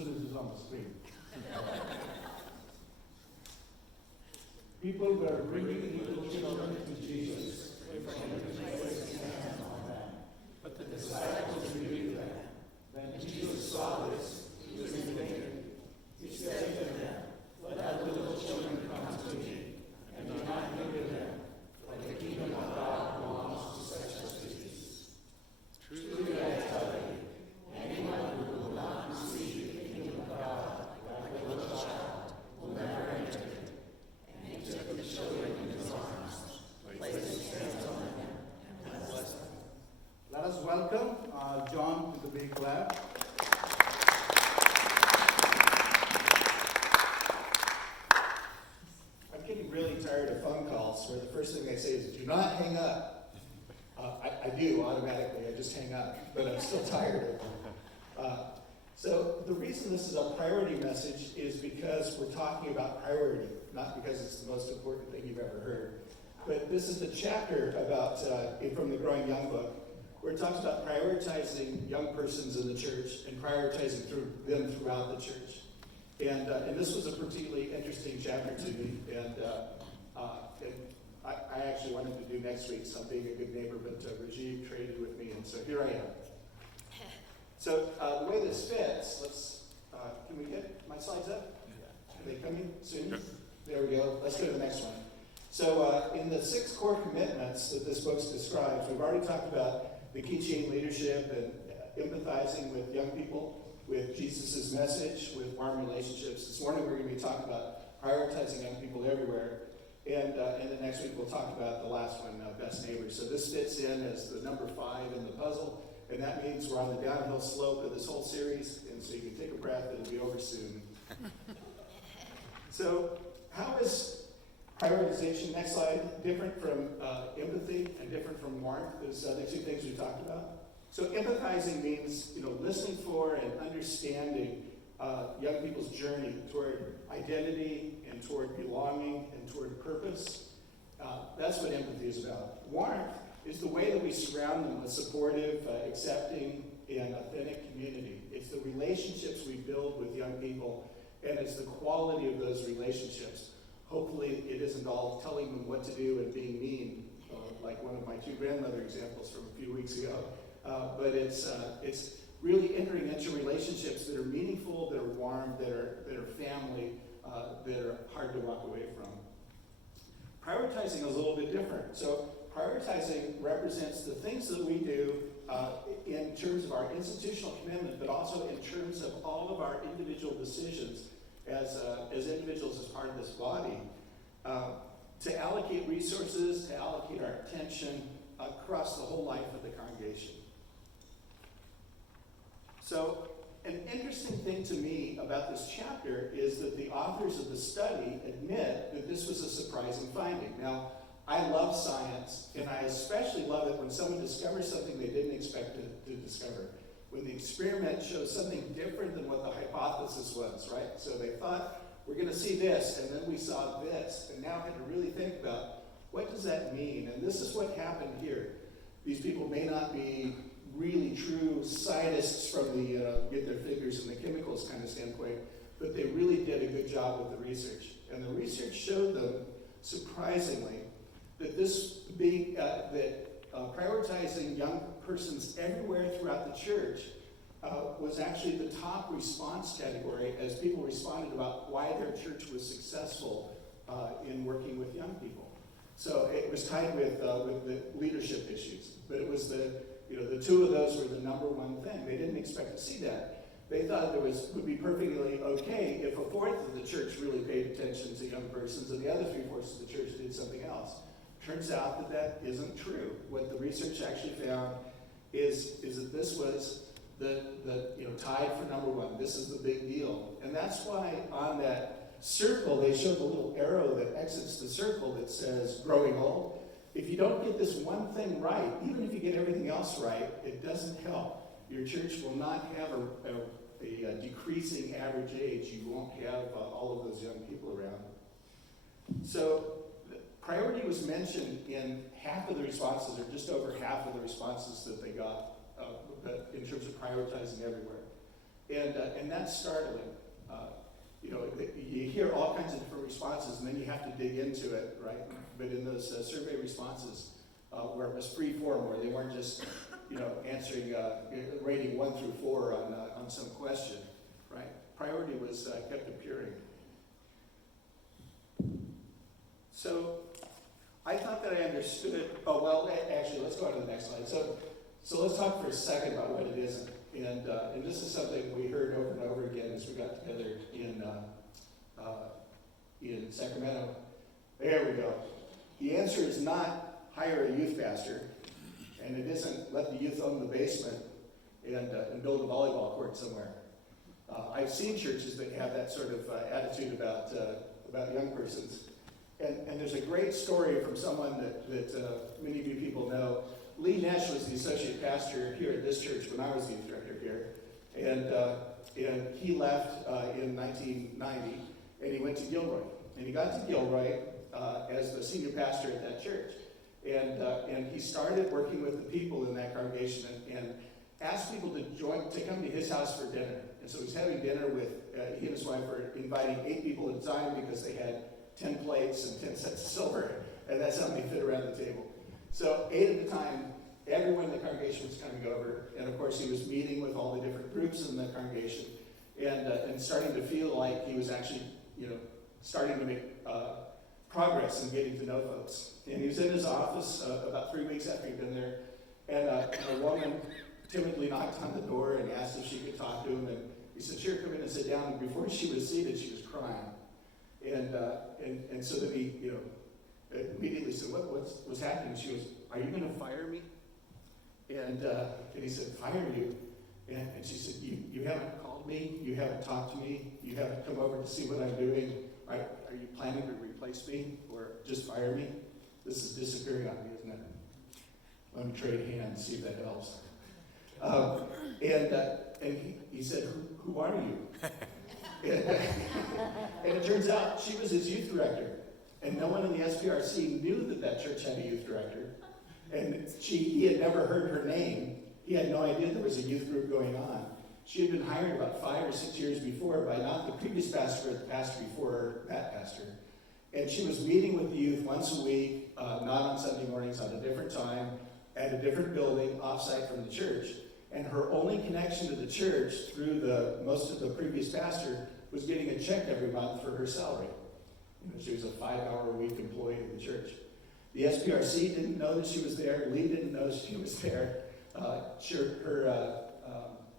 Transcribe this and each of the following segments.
soon as it's on the screen. People were bringing little children to Jesus, and he placed his hands on them. But the disciples rebuked them. When Jesus saw this, he was indignant. He said to them, "Let the little children come to me, and do not hinder them, for the kingdom of God belongs to such as these. Truly I tell you, anyone who will not receive the kingdom of God like a little child will never enter it." And he took the children in his arms, placed his hands on them, and blessed them. Let us welcome John to the big lab. I'm getting really tired of phone calls where the first thing they say is, "Do not hang up." I do automatically, I just hang up, but I'm still tired of them. So the reason this is a priority message is because we're talking about priority, not because it's the most important thing you've ever heard. But this is the chapter about from the Growing Young book, where it talks about prioritizing young persons in the church and prioritizing them throughout the church. And this was a particularly interesting chapter to me. And I actually wanted to do next week something a good neighbor, but Rajiv traded with me, and so here I am. So the way this fits, can we get my slides up? Are they coming soon? Yep. There we go. Let's go to the next one. So in the 6 core commitments that this book describes, we've already talked about the key chain leadership and empathizing with young people, with Jesus' message, with warm relationships. This morning we're going to be talking about prioritizing young people everywhere. And then next week we'll talk about the last one, best neighbors. So this fits in as the number 5 in the puzzle. And that means we're on the downhill slope of this whole series. And so you can take a breath, it'll be over soon. So how is prioritization, next slide, different from empathy and different from warmth? Those other 2 things we talked about. So empathizing means, listening for and understanding young people's journey toward identity and toward belonging and toward purpose. That's what empathy is about. Warmth is the way that we surround them with supportive, accepting, and authentic community. It's the relationships we build with young people, and it's the quality of those relationships. Hopefully it isn't all telling them what to do and being mean, like one of my 2 grandmother examples from a few weeks ago. But it's really entering into relationships that are meaningful, that are warm, that are family, that are hard to walk away from. Prioritizing is a little bit different. So prioritizing represents the things that we do in terms of our institutional commitment, but also in terms of all of our individual decisions as individuals as part of this body, to allocate resources, to allocate our attention across the whole life of the congregation. So an interesting thing to me about this chapter is that the authors of the study admit that this was a surprising finding. Now, I love science, and I especially love it when someone discovers something they didn't expect to discover. When the experiment shows something different than what the hypothesis was, right? So they thought, we're going to see this, and then we saw this, and now I had to really think about, what does that mean? And this is what happened here. These people may not be really true scientists from the get their figures and the chemicals kind of standpoint, but they really did a good job with the research. And the research showed them, surprisingly, that prioritizing young persons everywhere throughout the church was actually the top response category as people responded about why their church was successful in working with young people. So it was tied with the leadership issues, but it was the 2 of those were the number one thing. They didn't expect to see that. They thought it would be perfectly okay if 1/4 of the church really paid attention to young persons and the other 3/4 of the church did something else. Turns out that isn't true. What the research actually found is that this was the tied for number one. This is the big deal. And that's why on that circle, they showed the little arrow that exits the circle that says growing old. If you don't get this one thing right, even if you get everything else right, it doesn't help. Your church will not have a decreasing average age. You won't have all of those young people around. So priority was mentioned in half of the responses, or just over half of the responses that they got in terms of prioritizing everywhere. And that's startling. You hear all kinds of different responses, and then you have to dig into it, right? But in those survey responses, where it was free form, where they weren't just, answering, rating 1 through 4 on some question, right? Priority was kept appearing. So I thought that I understood. Oh well, actually, let's go on to the next slide. So let's talk for a second about what it isn't. And this is something we heard over and over again as we got together in Sacramento. There we go. The answer is not hire a youth pastor, and it isn't let the youth own the basement and build a volleyball court somewhere. I've seen churches that have that sort of attitude about young persons. And there's a great story from someone that many of you people know. Lee Nash was the associate pastor here at this church when I was the youth director here. And he left in 1990, and he went to Gilroy. And he got to Gilroy as the senior pastor at that church. And he started working with the people in that congregation and asked people to come to his house for dinner. And so he's having dinner with, he and his wife were inviting 8 people at a time because they had 10 plates and 10 sets of silver, and that's how many fit around the table. So 8 at a time, everyone in the congregation was coming over, and of course he was meeting with all the different groups in the congregation, and starting to feel like he was actually, starting to make progress in getting to know folks. And he was in his office about 3 weeks after he'd been there, and a woman timidly knocked on the door and asked if she could talk to him, and he said, "Sure, come in and sit down." And before she was seated, she was crying. And so then he, immediately said, what's happening? She goes, "Are you going to fire me?" And he said, "Fire you?" And she said, you haven't called me, you haven't talked to me, you haven't come over to see what I'm doing. Are you planning to replace me or just fire me? This is disappearing on me, isn't it? Let me trade hands, see if that helps. And he said, who are you? And it turns out she was his youth director. And no one in the SPRC knew that church had a youth director. And he had never heard her name. He had no idea there was a youth group going on. She had been hired about 5 or 6 years before by not the previous pastor, but the pastor before that pastor. And she was meeting with the youth once a week, not on Sunday mornings, on a different time, at a different building, off-site from the church. And her only connection to the church through most of the previous pastor was getting a check every month for her salary. She was a 5-hour-a-week employee of the church. The SPRC didn't know that she was there. Lee didn't know she was there. Her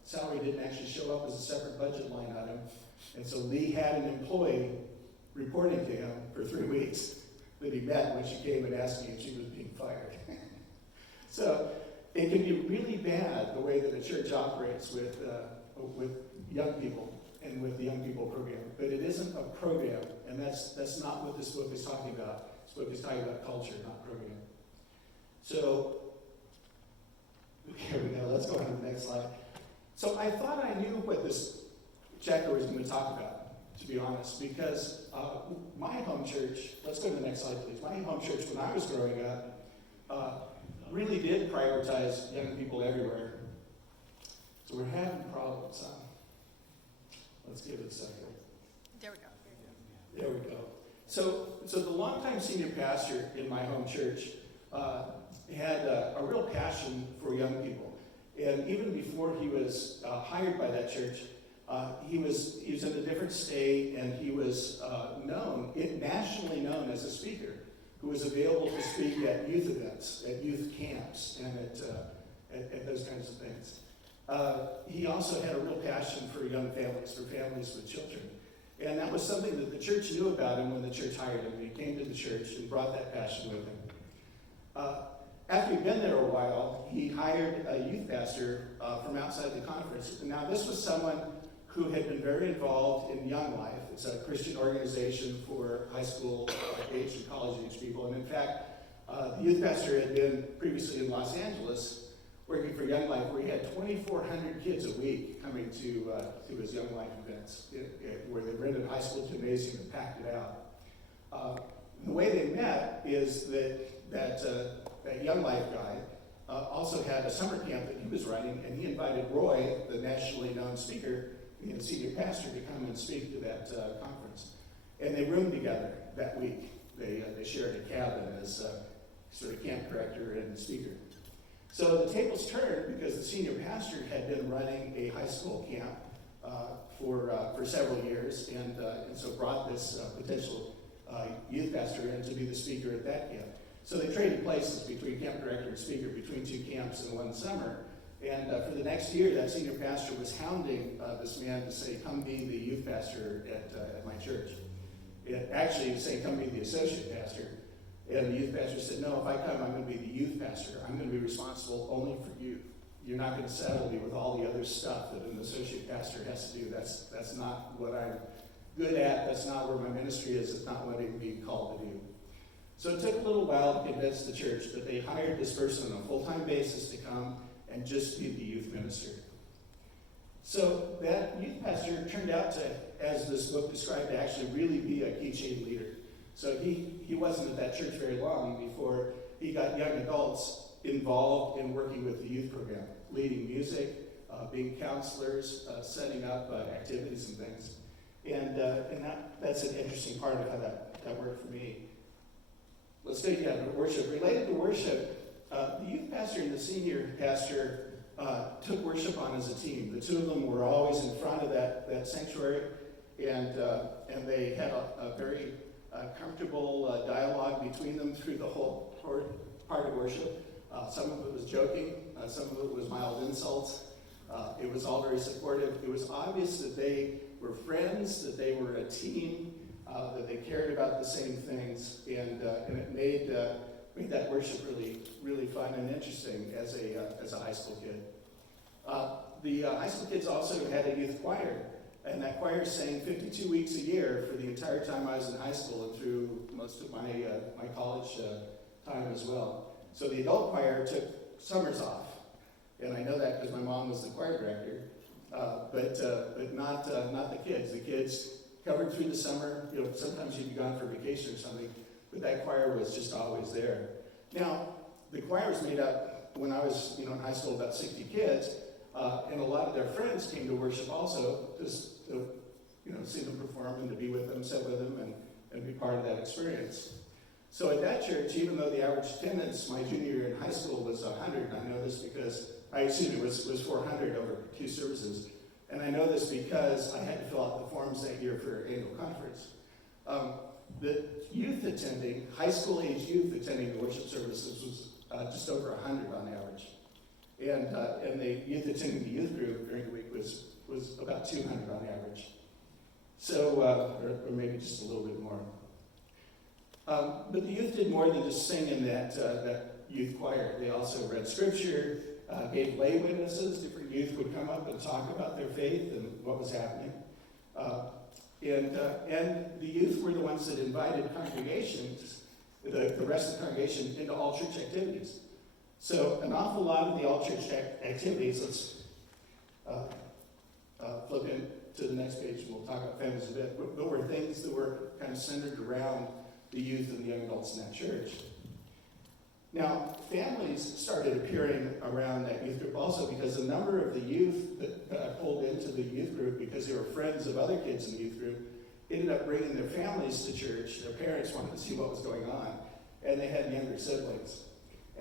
salary didn't actually show up as a separate budget line item. And so Lee had an employee reporting to him for 3 weeks that he met when she came and asked me if she was being fired. So it can be really bad the way that a church operates with young people and with the young people program. But it isn't a program, and that's not what this book is talking about. This book is talking about culture, not program. So here we go. Let's go on to the next slide. So I thought I knew what this chapter was going to talk about, to be honest, because my home church, let's go to the next slide, please. My home church, when I was growing up, really did prioritize young people everywhere. So we're having problems, huh? Let's give it a second. There we go. There we go. So the longtime senior pastor in my home church had a real passion for young people. And even before he was hired by that church, he was in a different state, and he was nationally known as a speaker who was available to speak at youth events, at youth camps, and at those kinds of things. He also had a real passion for young families, for families with children. And that was something that the church knew about him when the church hired him. He came to the church and brought that passion with him. After he'd been there a while, he hired a youth pastor from outside the conference. Now, this was someone who had been very involved in Young Life. It's a Christian organization for high school age and college age people. And in fact, the youth pastor had been previously in Los Angeles working for Young Life, where he had 2,400 kids a week coming to his Young Life events, where they rented a high school gymnasium and packed it out. The way they met is that Young Life guy also had a summer camp that he was running, and he invited Roy, the nationally known speaker, the senior pastor to come and speak to that conference. And they roomed together that week. They shared a cabin as sort of camp director and speaker. So the tables turned because the senior pastor had been running a high school camp for several years, and so brought this potential youth pastor in to be the speaker at that camp. So they traded places between camp director and speaker between two camps in one summer. And for the next year, that senior pastor was hounding this man to say, come be the youth pastor at my church. Actually, he was saying, come be the associate pastor. And the youth pastor said, no, if I come, I'm going to be the youth pastor. I'm going to be responsible only for you. You're not going to saddle me with all the other stuff that an associate pastor has to do. That's not what I'm good at. That's not where my ministry is. It's not what I'm being called to do. So it took a little while to convince the church, but they hired this person on a full-time basis to come and just be the youth minister. So that youth pastor turned out to, as this book described, to actually really be a keychain leader. So he wasn't at that church very long before he got young adults involved in working with the youth program, leading music, being counselors, setting up activities and things. And that's an interesting part of how that worked for me. Let's go to worship. Related to worship, the youth pastor and the senior pastor took worship on as a team. The two of them were always in front of that sanctuary, and they had a very comfortable dialogue between them through the whole part of worship. Some of it was joking, some of it was mild insults. It was all very supportive. It was obvious that they were friends, that they were a team, that they cared about the same things, and it made that worship really, really fun and interesting as a high school kid. The high school kids also had a youth choir, and that choir sang 52 weeks a year for the entire time I was in high school and through most of my college time as well. So the adult choir took summers off, and I know that because my mom was the choir director, but not the kids. The kids covered through the summer. Sometimes you'd be gone for vacation or something, but that choir was just always there. Now, the choir was made up when I was in high school, about 60 kids, and a lot of their friends came to worship also, just to see them perform and to be with them, sit with them, and be part of that experience. So at that church, even though the average attendance my junior year in high school was 100, I know this because, was 400 over 2 services. And I know this because I had to fill out the forms that year for annual conference. The youth attending, high school age youth attending the worship services was just over 100 on average. And the youth attending the youth group during the week was about 200 on average. So, or maybe just a little bit more. But the youth did more than just sing in that youth choir. They also read scripture, gave lay witnesses. Different youth would come up and talk about their faith and what was happening. And the youth were the ones that invited congregations, the rest of the congregation, into all church activities. So an awful lot of the all church activities, let's flip into the next page and we'll talk about families a bit, but were things that were kind of centered around the youth and the young adults in that church. Now, families started appearing around that youth group also because a number of the youth that got pulled into the youth group because they were friends of other kids in the youth group ended up bringing their families to church. Their parents wanted to see what was going on, and they had younger siblings.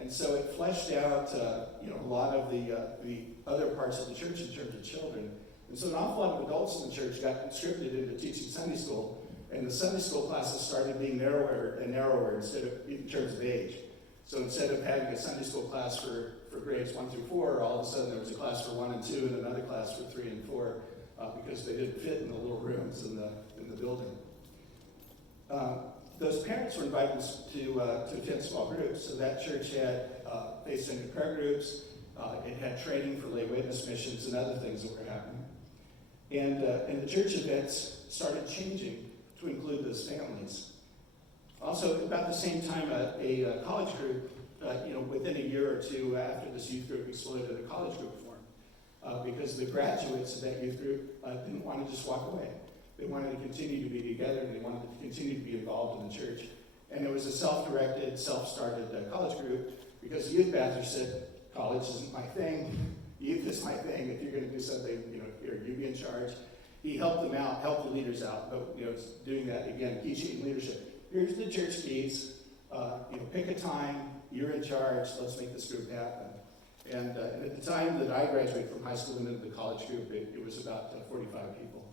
And so it fleshed out a lot of the other parts of the church in terms of children. And so an awful lot of adults in the church got conscripted into teaching Sunday school, and the Sunday school classes started being narrower and narrower in terms of age. So instead of having a Sunday school class for grades 1 through 4, all of a sudden there was a class for 1 and 2 and another class for 3 and 4 because they didn't fit in the little rooms in the building. Those parents were invited to attend small groups. So that church had faith-centered prayer groups. It had training for lay witness missions and other things that were happening. And the church events started changing to include those families. Also, about the same time, a college group, within a year or two after this youth group exploded, a college group formed because the graduates of that youth group didn't want to just walk away. They wanted to continue to be together, and they wanted to continue to be involved in the church. And it was a self-directed, self-started college group because the youth pastor said, college isn't my thing, youth is my thing. If you're going to do something, here, you be in charge. He helped them out, helped the leaders out, but doing that again, key sheet leadership. Here's the church keys. Pick a time. You're in charge. Let's make this group happen. And at the time that I graduated from high school and into the college group, it was about 45 people.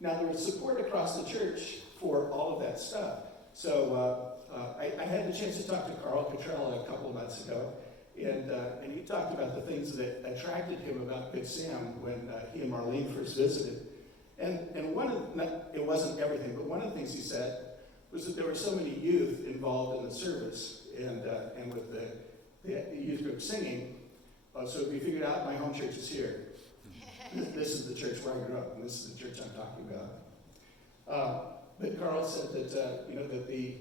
Now there was support across the church for all of that stuff. So I had the chance to talk to Carl Cottrell a couple of months ago, and he talked about the things that attracted him about Good Sam when he and Marlene first visited. And it wasn't everything, but one of the things he said was that there were so many youth involved in the service and with the youth group singing. So we figured out my home church is here. This is the church where I grew up, and this is the church I'm talking about. But Carl said that that the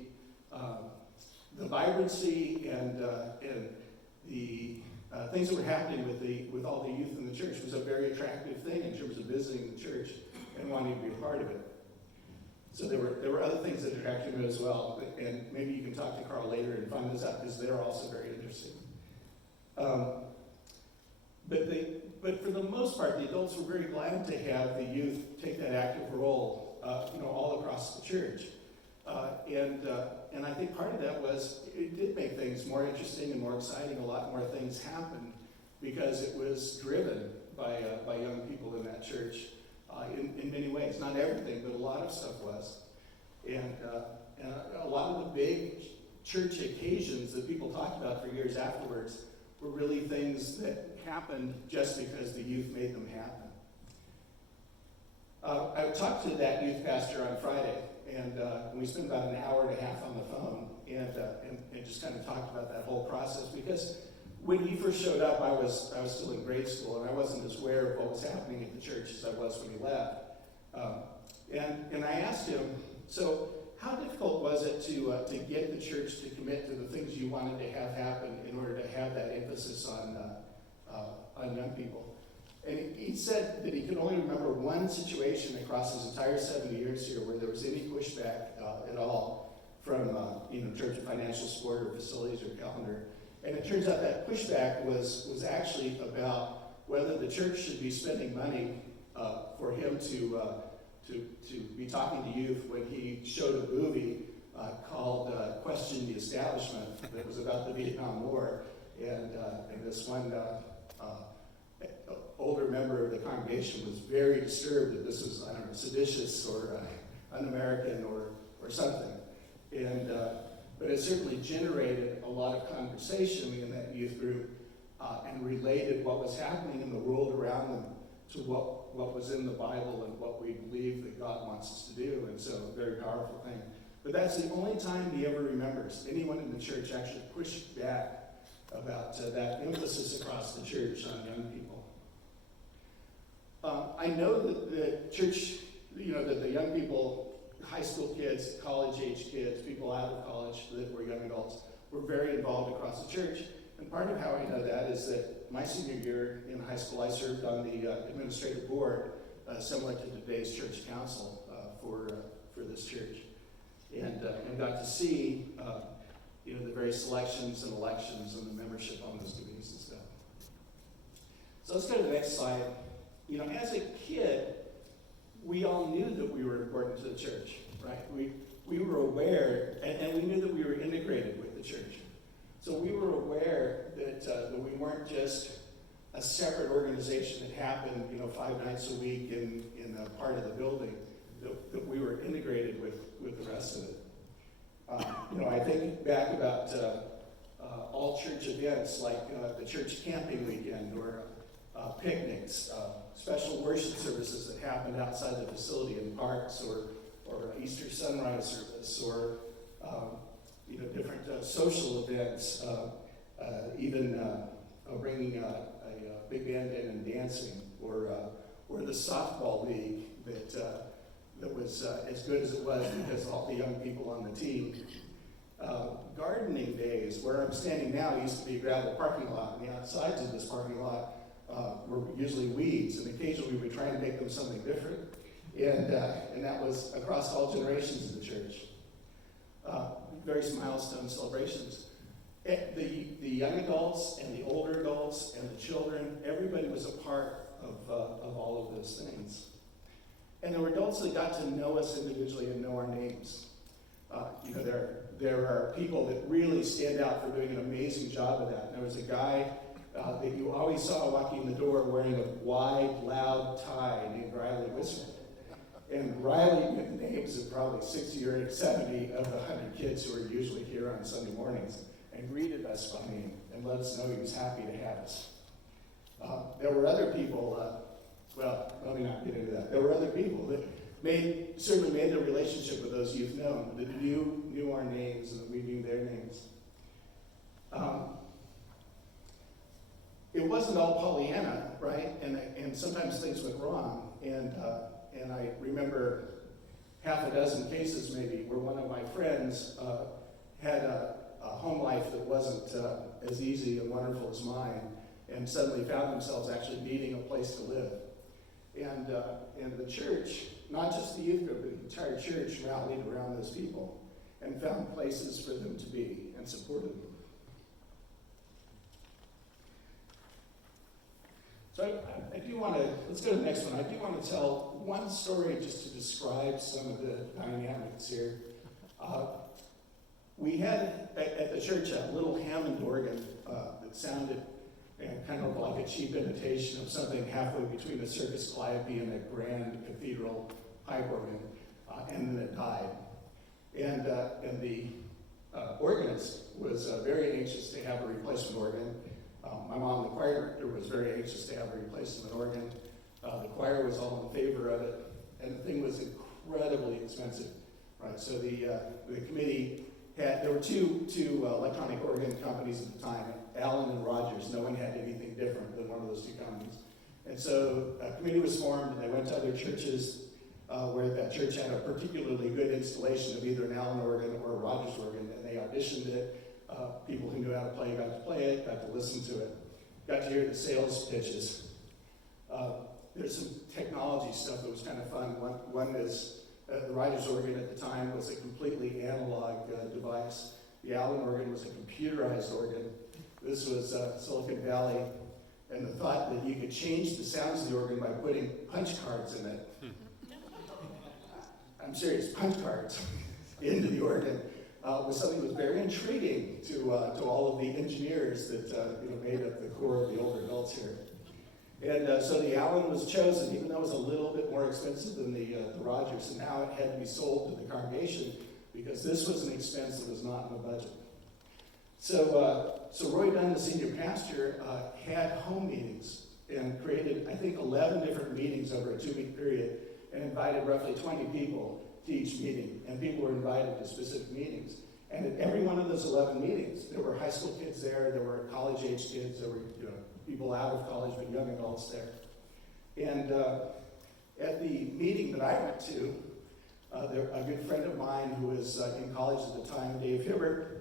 vibrancy and the things that were happening with all the youth in the church was a very attractive thing in terms of visiting the church and wanting to be a part of it. So there were other things that attracted him as well, and maybe you can talk to Carl later and find this out because they're also very interesting. But for the most part, the adults were very glad to have the youth take that active role, all across the church. And I think part of that was it did make things more interesting and more exciting. A lot more things happened because it was driven by young people in that church in many ways. Not everything, but a lot of stuff was. And a lot of the big church occasions that people talked about for years afterwards were really things that happened just because the youth made them happen. I talked to that youth pastor on Friday, and we spent about an hour and a half on the phone and just kind of talked about that whole process, because when he first showed up, I was still in grade school, and I wasn't as aware of what was happening at the church as I was when he left. And I asked him, so how difficult was it to get the church to commit to the things you wanted to have happen in order to have that emphasis on young people? And he said that he could only remember one situation across his entire 70 years here where there was any pushback at all from church financial support or facilities or calendar. And it turns out that pushback was actually about whether the church should be spending money for him to be talking to youth when he showed a movie called Question the Establishment that was about the Vietnam War. And this one older member of the congregation was very disturbed that this was, seditious or un-American or something. But it certainly generated a lot of conversation in that youth group and related what was happening in the world around them to what was in the Bible and what we believe that God wants us to do. And so a very powerful thing. But that's the only time he ever remembers anyone in the church actually pushed back about that emphasis across the church on young people. I know that the church, that the young people, high school kids, college-age kids, people out of college that were young adults, were very involved across the church. And part of how I know that is that my senior year in high school, I served on the administrative board, similar to today's church council for this church, and got to see the various selections and elections and the membership on those committees and stuff. So let's go to the next slide. As a kid, we all knew that we were important to the church, right? We were aware, and we knew that we were integrated with the church. So we were aware that we weren't just a separate organization that happened, 5 nights a week in a part of the building, that we were integrated with the rest of it. I think back about all church events like the church camping weekend or picnics, special worship services that happened outside the facility in parks or Easter sunrise service or different social events, even bringing a big band in and dancing, or the softball league that was as good as it was because of all the young people on the team. Gardening days, where I'm standing now, used to be a gravel parking lot, and the outsides of this parking lot were usually weeds, and occasionally we would try to make them something different, and that was across all generations of the church. Various milestone celebrations. The young adults and the older adults and the children, everybody was a part of all of those things. And there were adults that got to know us individually and know our names. There are people that really stand out for doing an amazing job of that. And there was a guy that you always saw walking in the door wearing a wide, loud tie named Riley Whisper. And Riley knew the names of probably 60 or 70 of the 100 kids who are usually here on Sunday mornings and greeted us by name and let us know he was happy to have us. There were other people, let me not get into that. There were other people that certainly made the relationship with those youth known, that knew our names and that we knew their names. It wasn't all Pollyanna, right? And sometimes things went wrong. And I remember half a dozen cases maybe where one of my friends had a home life that wasn't as easy and wonderful as mine, and suddenly found themselves actually needing a place to live. And the church, not just the youth group, but the entire church rallied around those people and found places for them to be and supported them. So I do want to, let's go to the next one. I do want to tell one story just to describe some of the dynamics here. We had at the church a little Hammond organ that sounded kind of like a cheap imitation of something halfway between a circus calliope and a grand cathedral pipe organ, and then it died. And the organist was very anxious to have a replacement organ. My mom, the choir director, was very anxious to have a replacement organ. The choir was all in favor of it, and the thing was incredibly expensive, right? So the committee there were two electronic organ companies at the time, Allen and Rogers. No one had anything different than one of those two companies. And so a committee was formed, and they went to other churches where that church had a particularly good installation of either an Allen organ or a Rogers organ, and they auditioned it. People who knew how to play got to play it, got to listen to it, got to hear the sales pitches. There's some technology stuff that was kind of fun. One is the Rogers organ at the time was a completely analog device. The Allen organ was a computerized organ. This was Silicon Valley, and the thought that you could change the sounds of the organ by putting punch cards in it. I'm serious, punch cards into the organ was something that was very intriguing to all of the engineers that made up the core of the older adults here. And so the Allen was chosen, even though it was a little bit more expensive than the Rogers, and now it had to be sold to the congregation because this was an expense that was not in the budget. So Roy Dunn, the senior pastor, had home meetings and created, I think, 11 different meetings over a 2-week period and invited roughly 20 people to each meeting. And people were invited to specific meetings. And at every one of those 11 meetings, there were high school kids there were college-age kids, there were people out of college but young adults there. And at the meeting that I went to, a good friend of mine who was in college at the time, Dave Hibbert,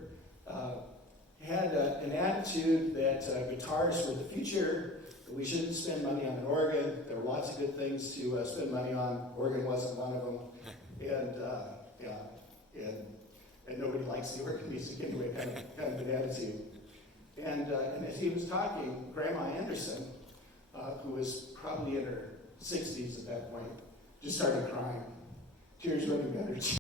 had an attitude that guitars were the future, that we shouldn't spend money on an organ. There were lots of good things to spend money on. Organ wasn't one of them. And nobody likes the organ music anyway, kind of an attitude. And as he was talking, Grandma Anderson, who was probably in her 60s at that point, just started crying. Tears running down her cheeks.